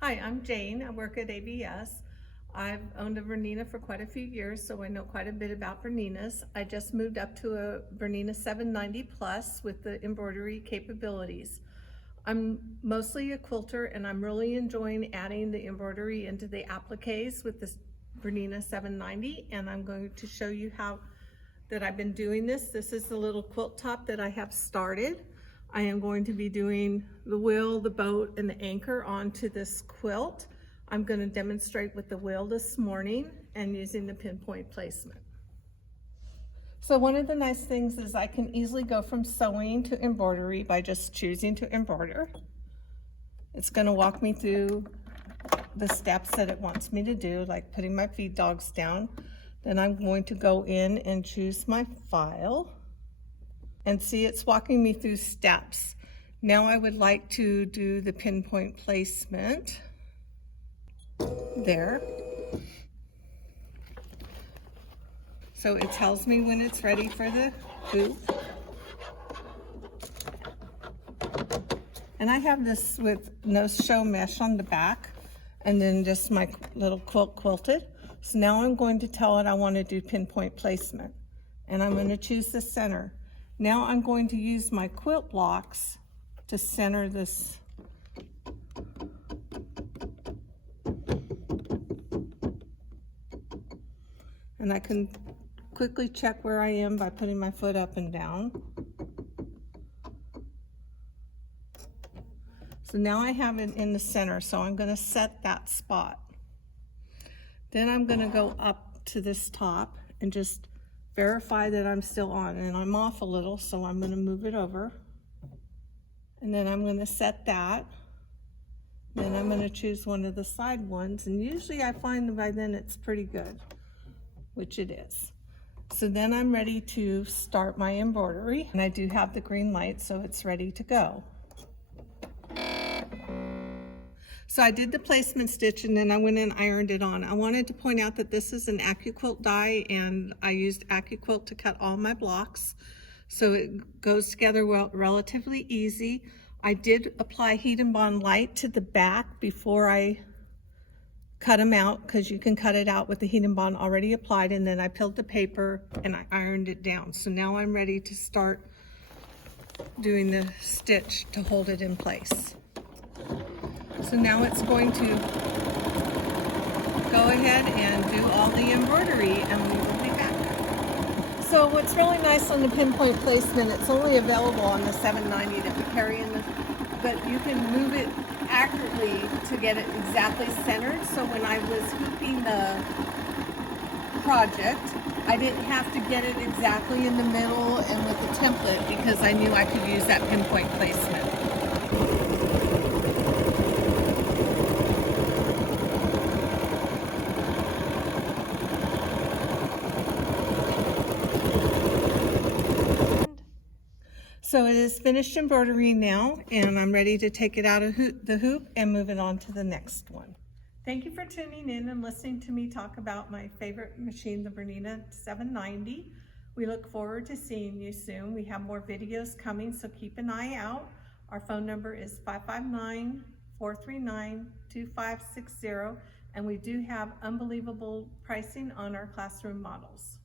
Hi, I'm Jane. I work at ABS. I've owned a Bernina for quite a few years, so I know quite a bit about Berninas. I just moved up to a Bernina 790 Plus with the embroidery capabilities. I'm mostly a quilter, and I'm really enjoying adding the embroidery into the appliques with this Bernina 790, and I'm going to show you how that I've been doing this. This is the little quilt top that I have started. I am going to be doing the wheel, the boat, and the anchor onto this quilt. I'm going to demonstrate with the wheel this morning and using the pinpoint placement. So one of the nice things is I can easily go from sewing to embroidery by just choosing to embroider. It's going to walk me through the steps that it wants me to do, like putting my feed dogs down. Then I'm going to go in and choose my file. And see, it's walking me through steps. Now I would like to do the pinpoint placement there. So it tells me when it's ready for the hoop. And I have this with no show mesh on the back and then just my little quilt quilted. So now I'm going to tell it I want to do pinpoint placement. And I'm going to choose the center. Now I'm going to use my quilt blocks to center this. And I can quickly check where I am by putting my foot up and down. So now I have it in the center, so I'm going to set that spot. Then I'm going to go up to this top and just verify that I'm still on, and I'm off a little, so I'm going to move it over. And then I'm going to set that. Then I'm going to choose one of the side ones, and usually I find that by then it's pretty good, which it is. So then I'm ready to start my embroidery, and I do have the green light, so it's ready to go. So I did the placement stitch and then I went and ironed it on. I wanted to point out that this is an AccuQuilt die, and I used AccuQuilt to cut all my blocks. So it goes together well, relatively easy. I did apply Heat and Bond Light to the back before I cut them out, because you can cut it out with the Heat and Bond already applied, and then I peeled the paper and I ironed it down. So now I'm ready to start doing the stitch to hold it in place. So now it's going to go ahead and do all the embroidery, and we will be back. So what's really nice on the pinpoint placement, it's only available on the 790 that we carry in the, but you can move it accurately to get it exactly centered. So when I was hooping the project, I didn't have to get it exactly in the middle and with the template, because I knew I could use that pinpoint placement. So it is finished embroidery now, and I'm ready to take it out of the hoop and move it on to the next one. Thank you for tuning in and listening to me talk about my favorite machine, the Bernina 790. We look forward to seeing you soon. We have more videos coming, so keep an eye out. Our phone number is 559-439-2560, and we do have unbelievable pricing on our classroom models.